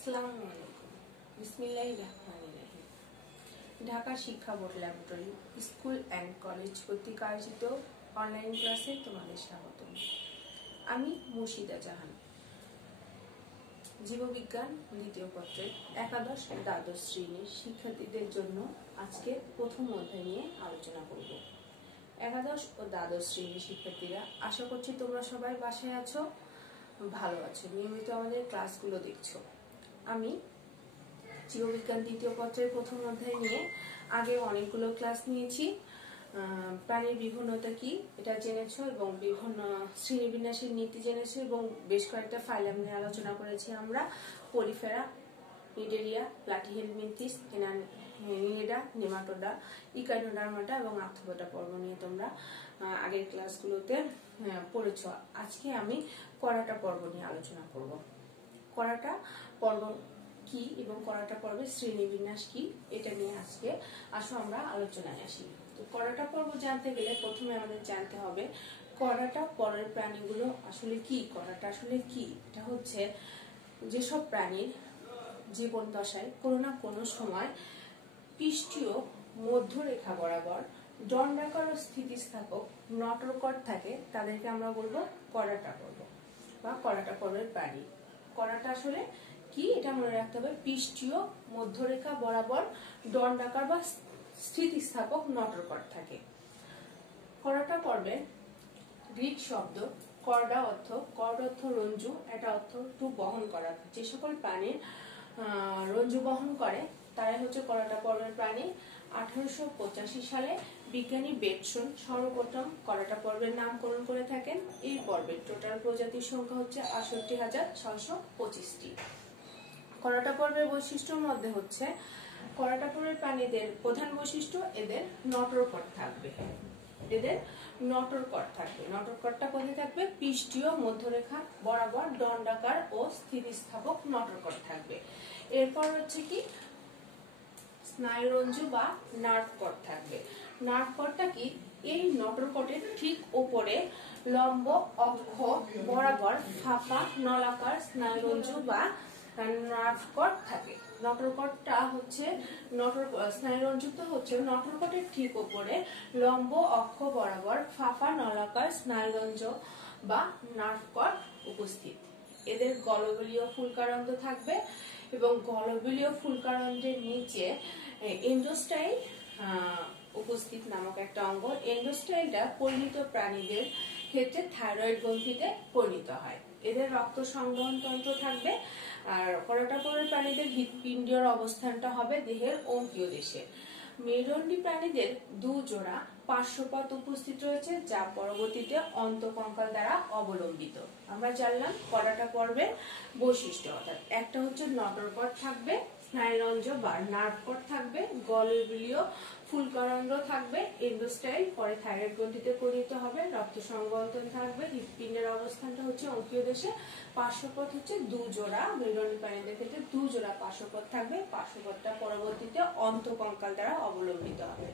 আসসালামু আলাইকুম। বিসমিল্লাহির রহমানির রহিম। ঢাকা শিক্ষা board laboratory school and college কর্তৃক আয়োজিত অনলাইন ক্লাসে তোমাদের স্বাগত। আমি মুর্শিদা জাহান, জীববিজ্ঞান দ্বিতীয় পত্রের একাদশ ও দ্বাদশ শ্রেণীর শিক্ষার্থীদের জন্য আজকে প্রথম অধ্যায় নিয়ে আলোচনা করব। একাদশ ও দ্বাদশ শ্রেণীর শিক্ষার্থীরা, আশা করছি তোমরা সবাই বাসায় আছো, ভালো আছো, নিয়মিত আমাদের ক্লাসগুলো দেখছো। আমি জীববিজ্ঞান দ্বিতীয় পত্রের প্রথম অধ্যায় নিয়ে আগে অনেকগুলো ক্লাস নিয়েছি। প্রাণীর বিভিন্নতা কি এটা জেনেছো এবং বিভিন্ন শ্রেণীবিন্যাসের নীতি জেনেছো এবং বেশ কয়েকটা ফাইলাম নিয়ে আলোচনা করেছি আমরা। পলিফেরা, নিডেরিয়া, প্লাটিহেলমিনথিস, এনানিডা, নেমাটোডা, ইকাইনোডার্মাটা এবং আর্থ্রোপোডা পর্ব নিয়ে তোমরা আগের ক্লাসগুলোতে পড়েছো। আজকে আমি করাটা পর্ব নিয়ে আলোচনা করব। করাটা পর্ব কি এবং করাটা পর্বের শ্রেণীবিন্যাস কি এটা নিয়ে আজকে আসো আমরা আলোচনায় আসি। তো করাটা পর্ব জানতে গেলে প্রথমে আমাদের জানতে হবে করাটা পর্বের প্রাণীগুলো আসলে কি। করাটা আসলে কি? এটা হচ্ছে যেসব প্রাণীর জীবন দশায় কোনো না কোনো সময় পৃষ্ঠীয় মধ্যরেখা বরাবর দণ্ডাকার ও স্থিতিস্থাপক নটরকট থাকে তাদেরকে আমরা বলবো করাটা পর্ব বা করাটা পর্বের প্রাণী। করাটা আসলে কি এটা মনে রাখতে হবে, পৃষ্ঠীয় মধ্যরেখা বরাবর দণ্ডাকার বা স্থিতিস্থাপক নটরকট থাকে। করাটা পর্বে গ্রিক শব্দ কর্ডা অর্থ রঞ্জু, এটা অর্থ টু বহন করা। যে সকল প্রাণীর রঞ্জু বহন করে তারাই হচ্ছে করাটা পর্বের প্রাণী। 1885 সালে বিজ্ঞানী বেটসন সর্বপ্রথম করাটা পর্বের নামকরণ করে থাকেন। এই পর্বের টোটাল প্রজাতির সংখ্যা হচ্ছে 68,625টি। করাটা পর্বের বৈশিষ্ট্যের মধ্যে হচ্ছে করাটা পর্বের প্রাণীদের প্রধান বৈশিষ্ট্য এদের নটরকট থাকবে। নটরকটটা কোথায় থাকবে? পৃষ্ঠীয় মধ্যরেখা বরাবর দণ্ডাকার ও স্থিতিস্থাপক নটরকট থাকবে। এরপর হচ্ছে কি স্নায়ুরঞ্জু বা নার্ভ কট থাকবে। নার্ভ কটটা কি? এই নটরকটের ঠিক উপরে লম্ব অক্ষ বরাবর ফাঁপা নলাকার স্নায়ুরঞ্জু বা নার্ভ কট থাকে। নটরকটটা হচ্ছে স্নায়ুরঞ্জুটা হচ্ছে নটরকটের ঠিক উপরে লম্ব অক্ষ বরাবর ফাঁপা নলাকার স্নায়ুরঞ্জু বা নার্ভ কট উপস্থিত। এদের গলবিলীয় ফুলকারন্ধ্র থাকবে এবং গলবিলীয় ফুলকারন্ধ্রের নিচে এন্ডোস্টাইল উপস্থিত নামক একটা অঙ্গ। এন্ডোস্টাইলটা পরিণত প্রাণীদের ক্ষেত্রে থাইরয়েড গ্রন্থিতে পরিণত হয়। এদের রক্ত সংবহন তন্ত্র থাকবে। আর করাটা পর্বের প্রাণীদের হৃৎপিণ্ডের অবস্থানটা হবে দেহের অঙ্কীয় দেশে। মেরুদণ্ডী প্রাণীদের 2 জোড়া পার্শ্বপথ উপস্থিত রয়েছে যা পরবর্তীতে অন্তঃকঙ্কাল দ্বারা অবলম্বিত। আমরা জানলাম করাটা পর্বের বৈশিষ্ট্য, অর্থাৎ একটা হচ্ছে নটরকট থাকবে, স্নায়ুরঞ্জু বা নার্ভ কট থাকবে, গলবিলীয় ফুলকারন্ধ্র থাকবে, এন্ডোস্টাইল পরে থাইরয়েড গ্রন্থিতে পরিণত হবে, রক্ত সংবহন থাকবে, হৃৎপিণ্ডের অবস্থানটা হচ্ছে অঙ্কীয় দেশে, পার্শ্বপথ হচ্ছে 2 জোড়া, মেরুদণ্ডী প্রাণীদের ক্ষেত্রে 2 জোড়া পার্শ্বপথ থাকবে, পার্শ্বপথটা পরবর্তীতে অন্তঃকঙ্কাল দ্বারা অবলম্বিত হবে।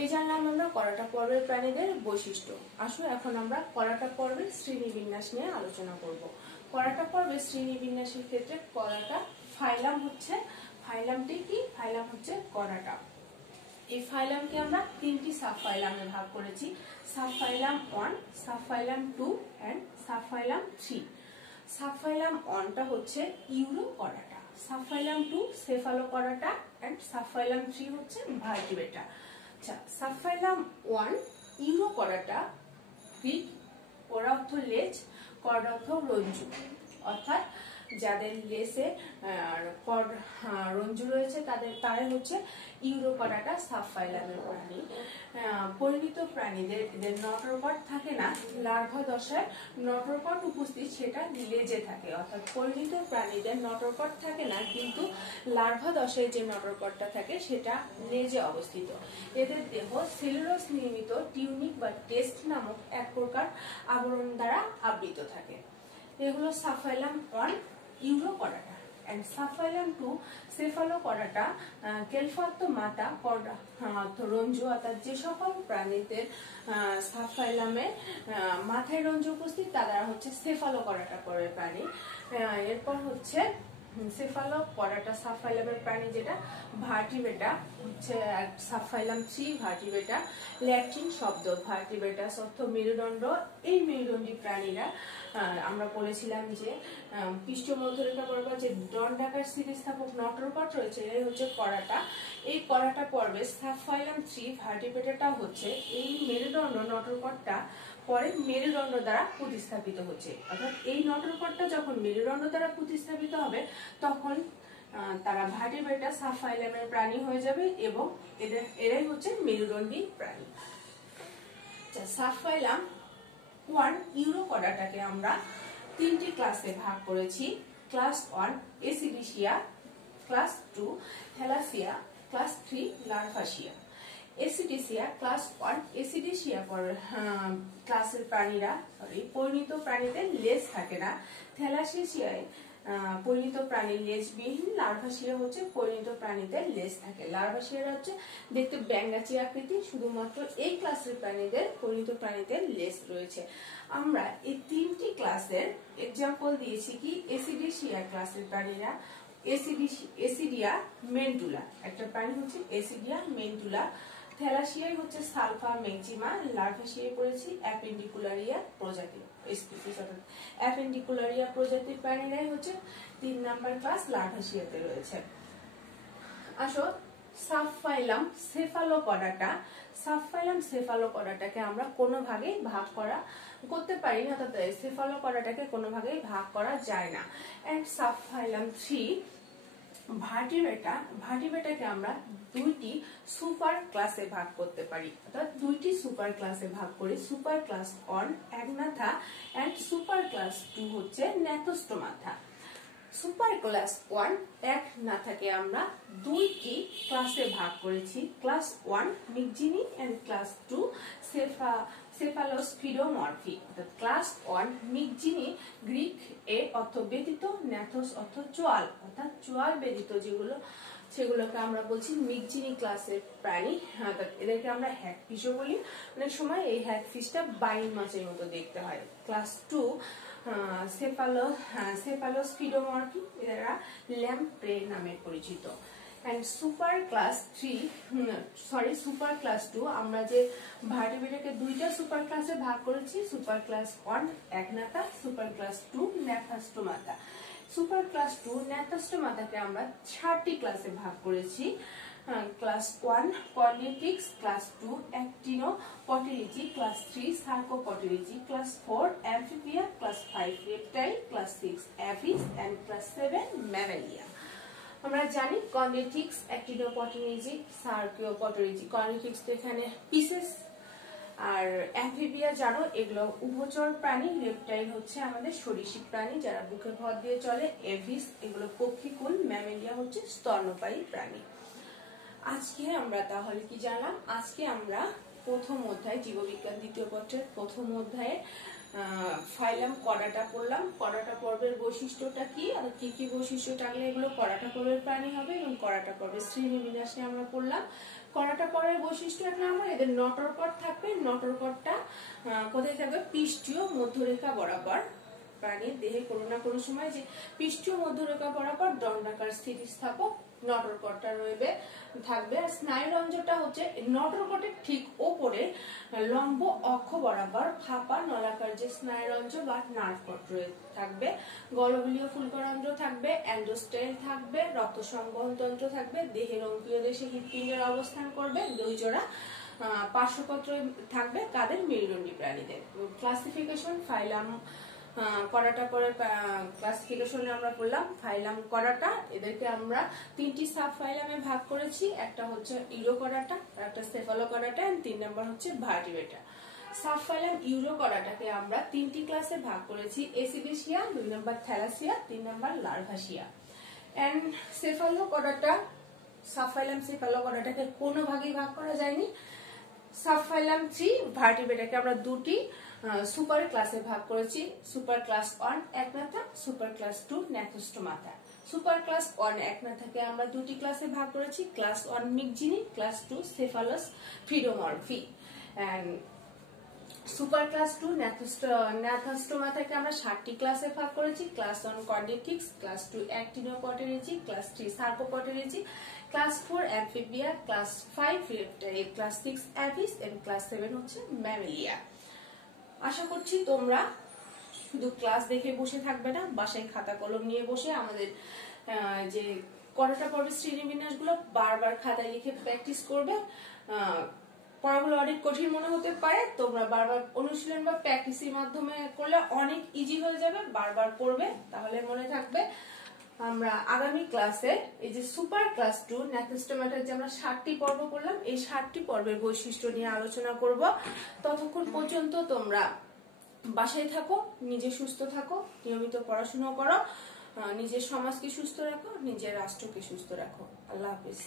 এই জানলাম আমরা করাটা পর্বের প্রাণীদের বৈশিষ্ট্য। আসো এখন আমরা করাটা পর্বের শ্রেণীবিন্যাস নিয়ে আলোচনা করব। করাটা পর্বের শ্রেণীবিন্যাসের ক্ষেত্রে করাটা ফাইলামটি কি? ফাইলাম হচ্ছে করাটা। এই ফাইলামকে আমরা 3টি সাব ফাইলামে ভাগ করেছি, subphylum 1, subphylum 2 and subphylum 3। Subphylum 1টা হচ্ছে Urochordata, subphylum 2 Cephalochordata and subphylum 3 হচ্ছে ভার্টিব্রেটা। আচ্ছা, সাবফাইলাম 1 ইউরোকরাটা, গ্রিক ওরা অর্থ লেজ, কর্ড অর্থ রঞ্জু, অর্থাৎ যাদের লেজে রঞ্জু রয়েছে তারাই হচ্ছে ইউরোকরাটা সাবফাইলামের প্রাণী। পরিণত প্রাণীদের এদের নটরকট থাকে না, লার্ভা দশায় নটরকট উপস্থিত সেটা লেজে থাকে। অর্থাৎ পরিণত প্রাণীদের নটরকট থাকে না, কিন্তু লার্ভা দশায় যে নটরকটটা থাকে সেটা লেজে অবস্থিত। এদের দেহ সেলুলোজ নির্মিত টিউনিক বা টেস্ট নামক এক প্রকার আবরণ দ্বারা আবৃত থাকে। এগুলো সাবফাইলাম 1 ইউরোকরাটা এন্ড সাবফাইলাম 2 সেফালোকরাটা। কেলফাত্ত মাতা রঞ্জু, অর্থাৎ যে সকল প্রাণীদের সাবফাইলামে মাথায় রঞ্জু উপস্থিত তারা হচ্ছে সেফালোকরাটা পর্বের প্রাণী। এরপর হচ্ছে সেফালোপডাটা সাবফাইলামের প্রাণী, যেটা ভার্টিব্রেটা হচ্ছে সাবফাইলাম 3 ভার্টিব্রেটা, ল্যাটিন শব্দ ভার্টিব্রেটাস অর্থ মেরুদণ্ড। এই মেরুদণ্ডী প্রাণীরা আমরা বলেছিলাম যে পৃষ্ঠীয় মধ্যরেখা বরাবর যে দণ্ডাকার স্থিতিস্থাপক নটরপট রয়েছে, এই হচ্ছে করাটা। এই করাটা পর্বে সাবফাইলাম 3 ভার্টিব্রেটাটা হচ্ছে এই মেরুদণ্ড নটরপটটা পরে মেরুদণ্ড দ্বারা প্রতিস্থাপিত হচ্ছে, অর্থাৎ এই নটরপটটা যখন মেরুদণ্ড দ্বারা প্রতিস্থাপিত হবে তখন তারা ভার্টিব্রেটা সাবফাইলামের প্রাণী হয়ে যাবে এবং এরাই হচ্ছে মেরুদণ্ডী প্রাণী। সাবফাইলাম 1 ইউরোকডাটাকে আমরা 3টি ক্লাসে ভাগ করেছি। Class 1 Ascidiacea, class 2 Thaliacea, class 3 Larvacea. Ascidiacea class 1 Ascidiacea ক্লাসের প্রাণীরা পরিণত প্রাণীদের লেজ থাকে না। থ্যালাসিয়ায় পরিণত প্রাণীর লেজবিহীন, লার্ভাসিয়া হচ্ছে পরিণত প্রাণীদের লেজ থাকে। লার্ভাসিয়ারা হচ্ছে দেখতে ব্যাঙ্গাচি আকৃতি, শুধুমাত্র এই ক্লাসের প্রাণীদের পরিণত প্রাণীদের লেজ রয়েছে। আমরা এই 3টি ক্লাসের এক্সাম্পল দিয়েছি কি, এসিডিশিয়া ক্লাসের প্রাণীরা এসিডিয়া মেন্টুলা, একটা প্রাণী হচ্ছে এসিডিয়া মেন্টুলা। থ্যালাসিয়ায় হচ্ছে সালফা ম্যাক্সিমা, লার্ভাসিয়ায় পড়েছি অ্যাপেন্ডিকুলারিয়া প্রজাতি স্পিসিস, অর্থাৎ অ্যাপেন্ডিকুলারিয়া প্রজাতির প্রাণীরাই হচ্ছে 3 নাম্বার ক্লাস লার্ভাসিয়াতে রয়েছে। আসো সাবফাইলাম সেফালোপডাটা, সাবফাইলাম সেফালোপডাটাকে আমরা কোনো ভাগে ভাগ করতে পারি না, অর্থাৎ সেফালোপডাটাকে কোনো ভাগে ভাগ করা যায় না। এন্ড সাবফাইলাম 3 ভার্টিব্রেটাকে আমরা 2টি সুপার ক্লাসে ভাগ করতে পারি, অর্থাৎ 2টি সুপার ক্লাসে ভাগ করি। Super class 1 Agnatha and super class 2 হচ্ছে ন্যাথোস্টোমাথা। সুপার ক্লাস 1 অ্যাগনাথাকে আমরা 2টি ক্লাসে ভাগ করেছি। Class 1 Myxini and class 2 Cephalaspidomorphi. অর্থাৎ ক্লাস 1 মিগজিনি গ্রিক এ অর্থ ব্যতীত, ন্যাথোস অর্থ চোয়াল, অর্থাৎ চোয়াল ব্যতীত যেগুলো সেগুলোকে আমরা বলছি মিগজিনি ক্লাসের প্রাণী। এদেরকে আমরা হ্যাগফিশও বলি। অনেক সময় এই হ্যাগফিশটা বাইন মাছের মতো দেখতে হয়। ক্লাস 2 সেফালোস্পিডোমরফি, এরা ল্যাম্প্রে নামে পরিচিত। এন্ড সুপার ক্লাস 2 আমরা যে ভার্টিব্রেটাকে 2টা সুপার ক্লাসে ভাগ করেছি। Super class 1 Agnatha, super class 2 Gnathostomata. Super class 2 ন্যাথোস্টোমাথাকে আমরা 4টি ক্লাসে ভাগ করেছি। ক্লাস 1 কর্নেটিক্স, class 2 Actinopterygii, class 3 Sarcopterygii, class 4 Amphibia, class 5 reptile, class 6 Aves and class 7 Mammalia. আমরা জানি কর্নেটিক্স, অ্যাক্টিনোপটেরিজি, সার্কোপটেরিজি। কর্নেটিক্স তো এখানে পিসেস, আর অ্যামফিবিয়া জানো এগুলো উভচর প্রাণী। রেপটাইল হচ্ছে আমাদের সরীসৃপ প্রাণী যারা বুকে ভর দিয়ে চলে। এভিস এগুলো পক্ষীকুল। ম্যামেলিয়া হচ্ছে স্তন্যপায়ী প্রাণী। আজকে আমরা তাহলে কি জানলাম? আজকে আমরা প্রথম অধ্যায় জীববিজ্ঞান 2য় পত্রের প্রথম অধ্যায়ে ফাইলাম কডাটা পড়লাম। কডাটা পর্বের বৈশিষ্ট্যটা কি আর কি কি বৈশিষ্ট্য থাকলে এগুলো কডাটা পর্বের প্রাণী হবে, এবং কডাটা পর্বের শ্রেণীবিন্যাস নিয়ে আমরা পড়লাম। কডাটা পর্বের বৈশিষ্ট্য 1 নম্বর, এদের নটরপট থাকবে। নটরপটটা কোথায় থাকবে? পৃষ্ঠীয় মধ্যরেখা বরাবর। প্রাণীর দেহে কোনো না কোনো সময় যে পৃষ্ঠীয় মধ্যরেখা বরাবর দণ্ডাকার স্থিতিস্থাপক নটরপটটা থাকবে। আর স্নায়ুরন্ধ্রটা হচ্ছে নটরপটের ঠিক ওপরে লম্ব অক্ষ বরাবর ফাঁপা নলাকার যে স্নায়ুরন্ধ্র বা নার্ভপট থাকবে। গলবিলীয় ফুলকরন্ধ্র থাকবে, এন্ডোস্টেল থাকবে, রক্ত সংবহন তন্ত্র থাকবে, দেহের অঙ্কীয় দেশে হৃৎপিণ্ডের অবস্থান করবে, দুইজোড়া পার্শ্বপত্র থাকবে কাদের? মেরুদণ্ডী প্রাণীদের। ক্লাসিফিকেশন ফাইলাম কডাটা পরের ক্লাসিফিকেশনে আমরা পড়লাম ফাইলাম কডাটা। এদেরকে আমরা 3টি সাব ফাইলামে ভাগ করেছি। একটা হচ্ছে ইউরোকডাটা, একটা সেফালোকডাটা, এন্ড 3 নম্বর হচ্ছে ভার্টিব্রেটা। সাব ফাইলাম ইউরোকডাটাকে আমরা 3টি ক্লাসে ভাগ করেছি। এসিডিশিয়া, 2 নম্বর থ্যালাসিয়া, 3 নম্বর লার্ভাসিয়া। এন্ড সেফালোকডাটা, সাব ফাইলাম সেফালোকডাটাকে কোনো ভাগেই ভাগ করা যায়নি। সাবফাইলাম 3 ভার্টিব্রেটাকে আমরা 2টি সুপার ক্লাসে ভাগ করেছি। Super class 1 Agnatha, super class 2 Gnathostomata. Super class 1 অ্যাগনাথাকে আমরা 2টি ক্লাসে ভাগ করেছি। Class 1 Myxini, class 2 Cephalaspidomorphi. And super class 2 Gnathostoma থেকে আমরা 7টি ক্লাসে ভাগ করেছি। ক্লাস 1 কর্ডেটিক্স, class 2 Actinopterygii, class 3 Sarcopterygii, class 4 Amphibia, class 5 reptile, class 6 Aves and class 7 হচ্ছে ম্যামেলিয়া। আশা করছি তোমরা শুধু ক্লাস দেখে বসে থাকবে না, বাসায় খাতা কলম নিয়ে বসে আমাদের যে করাটা পর্বের শ্রেণীবিন্যাসগুলো বারবার খাতায় লিখে প্র্যাকটিস করবে। পড়াগুলো অনেক কঠিন মনে হতে পারে, তোমরা বারবার অনুশীলন বা প্র্যাকটিসের মাধ্যমে করলে অনেক ইজি হয়ে যাবে। বারবার করবে, তাহলে মনে থাকবে। আমরা আগামী ক্লাসে এই যে সুপার ক্লাস 2 ন্যাথাস্টোমাটার যে আমরা 7টি পর্ব করলাম, এই 7টি পর্বের বৈশিষ্ট্য নিয়ে আলোচনা করব। ততক্ষণ পর্যন্ত তোমরা বাসায় থাকো, নিজে সুস্থ থাকো, নিয়মিত পড়াশোনা করো, নিজের সমাজকে সুস্থ রাখো, নিজের রাষ্ট্রকে সুস্থ রাখো। আল্লাহ হাফেজ।